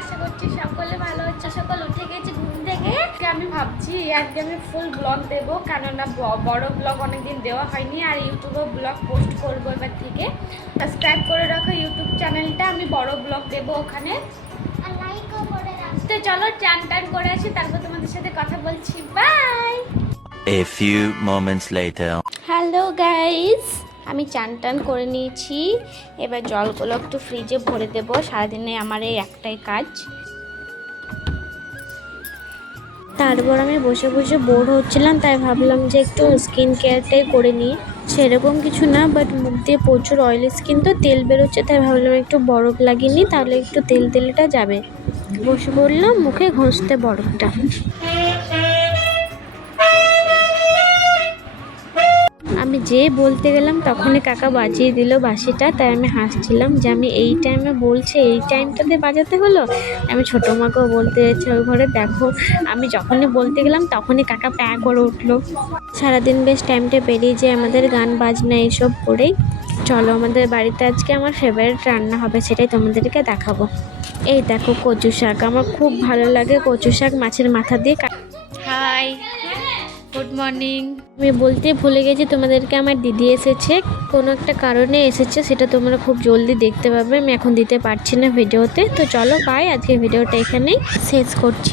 আশা করছি সকলে ভালো হচ্ছে। সকাল উঠে গেছি ঘুম থেকে। আমি ভাবছি আজকে আমি ফুল ব্লগ দেবো, কেননা বড় ব্লগ অনেকদিন দেওয়া হয়নি, আর ইউটিউবেও ব্লগ পোস্ট করবো এবার থেকে। সাবস্ক্রাইব করে রাখো ইউটিউব চ্যানেলটা, আমি বড় ব্লগ দেবো ওখানে, আর লাইকও করে রাখো। তো চলো চান টান করে আসি, তারপর তোমাদের সাথে কথা বলছি। Bye. A few moments later. Hello guys, আমি চান টান করে নিয়েছি। এবার জলগুলো একটু ফ্রিজে ভরে দেবো, সারাদিনে আমার এই একটাই কাজ। তারপর আমি বসে বসে বোর হচ্ছিলাম, তাই ভাবলাম যে একটু স্কিন কেয়ারটাই করে নিই। সেরকম কিছু না, বাট মুখ দিয়ে প্রচুর অয়েলি স্কিন, তো তেল বেরোচ্ছে, তাই ভাবলাম একটু বরফ লাগিয়ে নিই, তাহলে একটু তেল তেলটা যাবে। বসে পড়লাম মুখে ঘষতে বরফটা। আমি যে বলতে গেলাম তখনই কাকা বাজিয়ে দিল বাঁশিটা, তাই আমি হাসছিলাম যে আমি এই টাইমে বলছি, এই টাইমটাতে বাজাতে হলো। আমি ছোটো মাকেও বলতে যাচ্ছি ওই ঘরে, দেখো আমি যখনই বলতে গেলাম তখনই কাকা প্যাঁ করে উঠলো। সারাদিন বেশ টাইমটা পেরিয়ে যায় আমাদের গান বাজনা এইসব করেই। চলো আমাদের বাড়িতে আজকে আমার ফেভারিট রান্না হবে, সেটাই তোমাদেরকে দেখাবো। এই দেখো কচু শাক, আমার খুব ভালো লাগে কচু শাক মাছের মাথা দিয়ে। Hi, good morning. আমি বলতে ভুলে গেছি তোমাদেরকে, আমার দিদি এসেছে, কোনো একটা কারণে এসেছে, সেটা তোমরা খুব জলদি দেখতে পাবে। আমি এখন দিতে পারছি না ভিডিওতে। তো চলো বাই, আজকে ভিডিওটা এখানেই শেষ করছি।